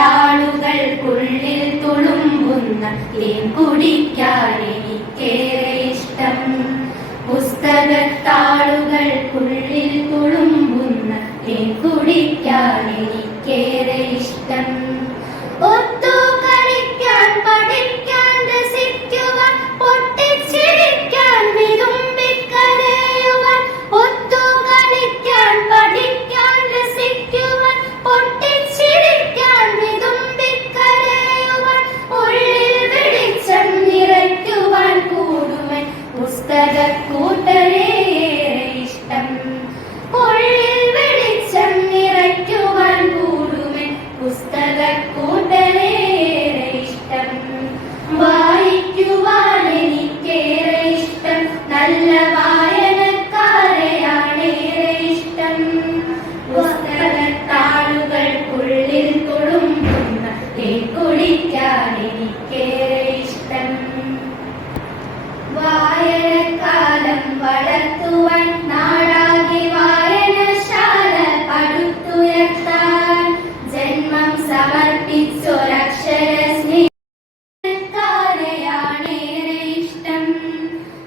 പുസ്തകത്താളുകൾക്കുള്ളിൽ തുളുമ്പുന്ന തേൻ കുടിക്കാൻ എനിക്കേറെ ഇഷ്ടം. പുസ്തകത്താളുകൾക്കുള്ളിൽ തുളുമ്പുന്ന തേൻ കുടിക്കാൻ എനിക്കേറെ ഇഷ്ടം. ഒത്തു കളിക്കാൻ, പഠിക്കാൻ, രസിക്കുവാൻ, പൊട്ടിച്ചിരിക്കാൻ, വിതുമ്പിക്കരയുവാൻ. ഒത്തു കളിക്കാൻ, പഠിക്കാൻ, രസിക്കുവാൻ, പൊട്ടിച്ചിരിക്കാൻ, വിതുമ്പിക്കരയുവാൻ. ഉള്ളിൽ വെളിച്ചം നിറയ്ക്കുവാൻ കൂടുമൻ പുസ്തകക്കൂട്ടരേ ഇഷ്ടം. ഉള്ളിൽ വെളിച്ചം നിറയ്ക്കുവാൻ കൂടുമൻ പുസ്തകക്കൂട്ടരേ ഇഷ്ടം. വായിക്കുവാൻ എനിക്കേറെ ഇഷ്ടം, നല്ല വായനക്കാരെയാണേറെ ഇഷ്ടം. പുസ്തകത്താളുകൾക്കുള്ളിൽ തുളുമ്പുന്ന തേൻ കുടിക്കാൻ എനിക്കേറെ ഇഷ്ടം. വായനക്കാലം വളർത്തുവാൻ, നാടാകെ വായനശാല പടുത്തുയർത്താൻ ജന്മം സമർപ്പിച്ചൊരക്ഷര സ്നേഹക്കാരെയാണേറെ ഇഷ്ടം.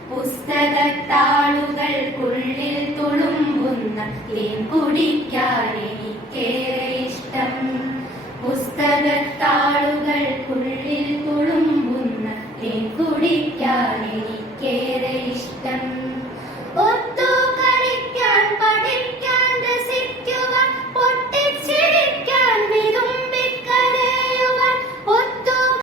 പുസ്തകത്താളുകൾക്കുള്ളിൽ തുളുമ്പുന്ന തേൻ കുടിക്കാൻ